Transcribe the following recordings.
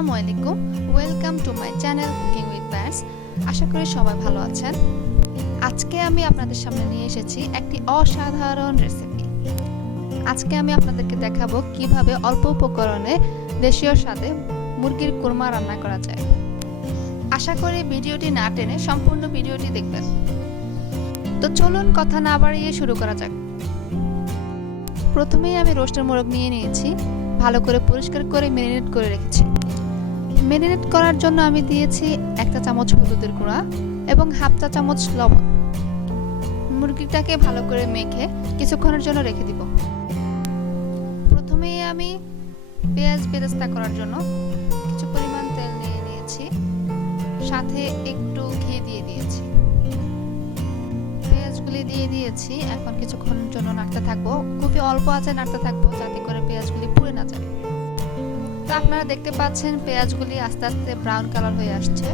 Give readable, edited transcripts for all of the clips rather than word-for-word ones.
আসসালামু আলাইকুম, welcome to my channel cooking with ব্যাস। আশা করি সবাই ভালো আছেন। আজকে আমি আপনাদের সামনে নিয়ে এসেছি একটি অসাধারণ রেসিপি। আজকে আমি আপনাদেরকে দেখাবো কিভাবে অল্প উপকরণে দেশীয় স্বাদে মুরগির কোরমা রান্না করা যায়। আশা করি ভিডিওটি না টেনে সম্পূর্ণ ভিডিওটি দেখবেন। তো চলুন কথা না বাড়িয়ে শুরু করা যাক। প্রথমেই আমি রোস্টের মোরগ নিয়ে নিয়েছি, ভালো করে পরিষ্কার করে ম্যারিনেট করে রেখেছি। ম্যারিনেট করার জন্য আমি দিয়েছি 1 চা চামচ হলুদের গুঁড়া এবং 1/2 চা চামচ লবণ। মুরগিটাকে ভালো করে মেখে কিছুক্ষণের জন্য রেখে দিব। প্রথমেই আমি পেঁয়াজ বেরেস্তা করার জন্য কিছু পরিমাণ তেল নিয়ে নিয়েছি, সাথে একটু ঘি দিয়ে দিয়েছি। পেঁয়াজগুলি দিয়ে দিয়েছি, এখন কিছুক্ষণের জন্য নাড়তে থাকবো। খুবই অল্প আঁচে নাড়তে থাকবো যাতে করে পেঁয়াজগুলি পুড়ে না যায়। তো আপনারা দেখতে পাচ্ছেন পেঁয়াজগুলি আস্তে আস্তে ব্রাউন কালার হয়ে আসছে।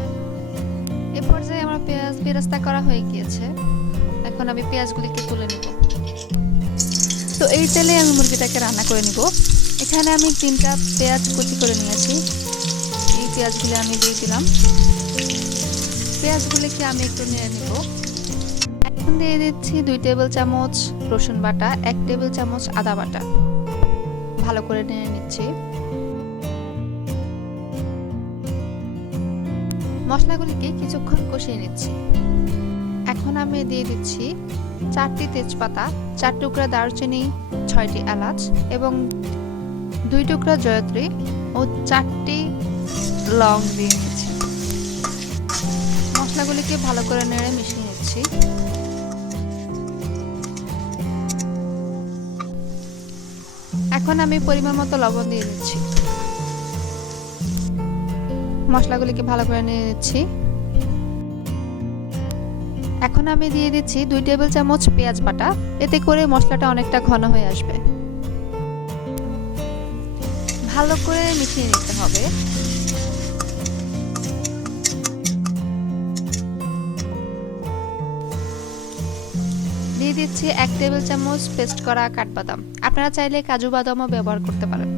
এ পর্যায়ে আমার পেঁয়াজ বেরেস্তা করা হয়ে গিয়েছে। এখন আমি পেঁয়াজগুলিকে তুলে নিব। তো এই তেলে আমি মুরগিটাকে রান্না করে নিব। এখানে আমি 3টা পেঁয়াজ কুচি করে নিয়েছি। এই পেঁয়াজগুলি আমি দিয়ে দিলাম। পেঁয়াজগুলিকে আমি একটু নেড়ে নিব। এখন দিয়ে দিচ্ছি 2 টেবিল চামচ রসুন বাটা, 1 টেবিল চামচ আদা বাটা। ভালো করে নেড়ে নিচ্ছি। মশলাগুলিকে কিছুক্ষণ কষিয়ে নিচ্ছি। এখন আমি দিয়ে দিচ্ছি 4টি তেজপাতা, 4 টুকরা দারুচিনি, 6টি এলাচ এবং 2 টুকরা জয়ত্রী ও 4টি লং দিয়ে নিচ্ছি। মশলাগুলিকে ভালো করে নেড়ে মিশিয়ে নিচ্ছি। এখন আমি পরিমাণ মতো লবণ দিয়ে দিচ্ছি। মশলাগুলিকে ভালো করে নিয়ে নিচ্ছি। এখন আমি দিয়ে দিচ্ছি 2 টেবিল চামচ পেঁয়াজ বাটা, এতে করে মশলাটা অনেকটা ঘন হয়ে আসবে। ভালো করে মিশিয়ে নিতে হবে। দিয়ে দিচ্ছি 1 টেবিল চামচ পেস্ট করা কাঠবাদাম। আপনারা চাইলে কাজু বাদামও ব্যবহার করতে পারেন।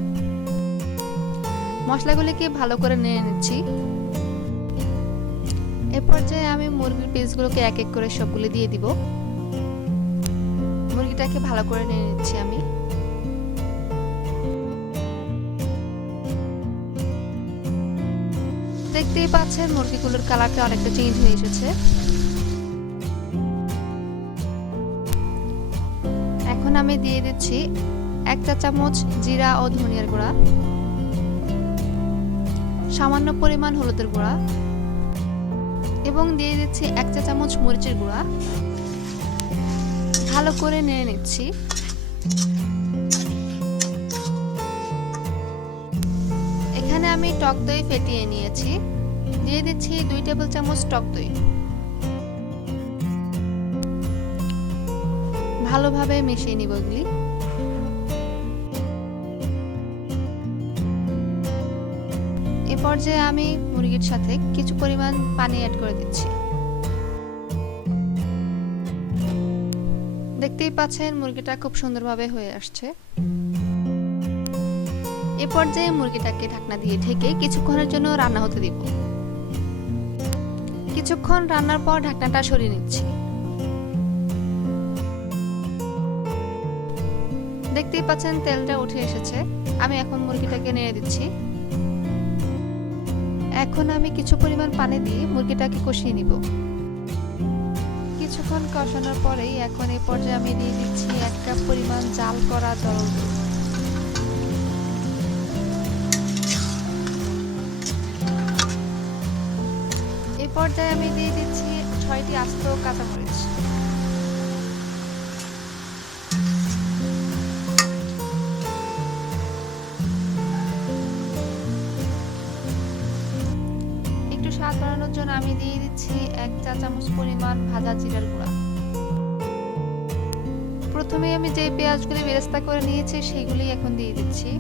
মশলাগুলিকে ভালো করে নেড়ে নিচ্ছি। এ পর্যায়ে আমি মুরগির পিসগুলোকে এক এক করে সবগুলো দিয়ে দিব। মুরগিটাকে ভালো করে নেড়ে নিচ্ছি আমি। দেখতেই পাচ্ছেন মুরগিগুলোর কালারটা অনেকটা চেঞ্জ হয়ে এসেছে। এখন আমি দিয়ে দিচ্ছি 1 চা চামচ জিরা ও ধনিয়ার গুঁড়া, সামান্য পরিমাণ হলুদের গুঁড়া এবং দিয়ে দিচ্ছি 1 চা চামচ মরিচের গুঁড়া। ভালো করে নেড়ে নিচ্ছি। এখানে আমি টক দই ফেটিয়ে নিয়েছি, দিয়ে দিচ্ছি 2 টেবিল চামচ টক দই। ভালোভাবে মিশিয়ে নিব এগুলি। এ পর্যায়ে আমি মুরগির সাথে কিছু পরিমাণ পানি অ্যাড করে দিচ্ছি। দেখতেই পাচ্ছেন মুরগিটা খুব সুন্দরভাবে হয়ে আসছে। এ পর্যায়ে মুরগিটাকে ঢাকনা দিয়ে ঢেকে কিছুক্ষণের জন্য রান্না হতে দিব। কিছুক্ষণ রান্নার পর ঢাকনাটা সরিয়ে নিচ্ছি। দেখতেই পাচ্ছেন তেলটা উঠে এসেছে। আমি এখন মুরগিটাকে নেড়ে দিচ্ছি। এখন আমি কিছু পরিমাণ পানি দিয়ে মুরগিটাকে কষিয়ে নিব। কিছুক্ষণ কষানোর পরেই এখন এই পর্যায়ে আমি দিয়ে দিচ্ছি 1 কাপ পরিমাণ জাল করা জল। এই পর্যায়ে আমি দিয়ে দিচ্ছি 6টি আস্ত কাঁচামরিচ। স্বাদ বাড়ানোর জন্য আমি দিয়ে দিচ্ছি 1 চা চামচ পরিমাণ ভাজা জিরার গুঁড়া। প্রথমে আমি যে পেঁয়াজগুলি বেরেস্তা করে নিয়েছি সেগুলি এখন দিয়ে দিচ্ছি।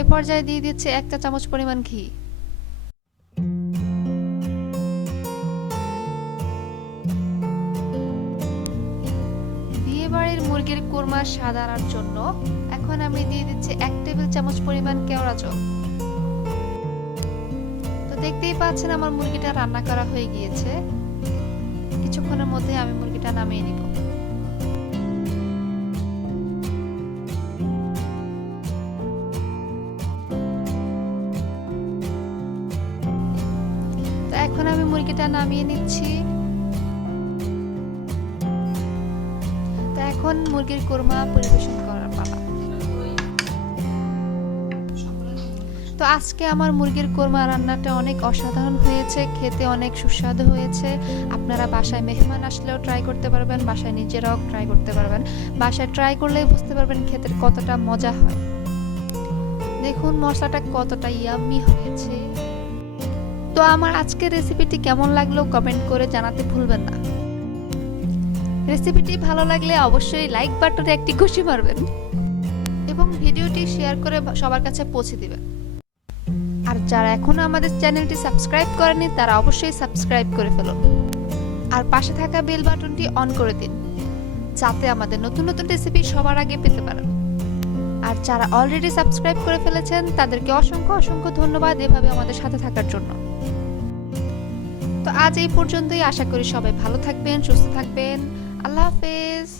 এ পর্যায়ে দিয়ে দিচ্ছি 1 চা চামচ পরিমাণ ঘি। মুরগির কোরমা স্বাদ আনার জন্য এখন আমি দিয়ে দিচ্ছি 1 টেবিল চামচ পরিমাণ কেওড়া জল। তো দেখতেই পাচ্ছেন আমার মুরগিটা রান্না করা হয়ে গিয়েছে। কিছুক্ষণের মধ্যে আমি মুরগিটা নামিয়ে নিব। তো এখন আমি মুরগিটা নামিয়ে নিচ্ছি। তো এখন মুরগির কোরমা পরিবেশন করার পালা। তো আজকে আমার মুরগির কোরমা রান্নাটা অনেক অসাধারণ হয়েছে, খেতে অনেক সুস্বাদু হয়েছে। আপনারা বাসায় মেহমান আসলেও ট্রাই করতে পারবেন, বাসায় নিজেরাও ট্রাই করতে পারবেন। বাসায় ট্রাই করলেই বুঝতে পারবেন খেতে কতটা মজা হয়। দেখুন মশলাটা কতটা ইয়াম্মি হয়েছে। তো আমার আজকের রেসিপিটি কেমন লাগলো কমেন্ট করে জানাতে ভুলবেন না। রেসিপিটি ভালো লাগলে অবশ্যই লাইক বাটনে একটি ঘুষি মারবেন এবং ভিডিওটি শেয়ার করে সবার কাছে পৌঁছে দিবেন। আর যারা এখনো আমাদের চ্যানেলটি সাবস্ক্রাইব করেনি তারা অবশ্যই সাবস্ক্রাইব করে ফেলুন আর পাশে থাকা বেল বাটনটি অন করে দিন, যাতে আমাদের নতুন নতুন রেসিপি সবার আগে পেতে পারেন। আর যারা অলরেডি সাবস্ক্রাইব করে ফেলেছেন তাদেরকে অসংখ্য অসংখ্য ধন্যবাদ এভাবে আমাদের সাথে থাকার জন্য। তো আজ এই পর্যন্তই, আশা করি সবাই ভালো থাকবেন, সুস্থ থাকবেন। আল্লাহ হাফেজ।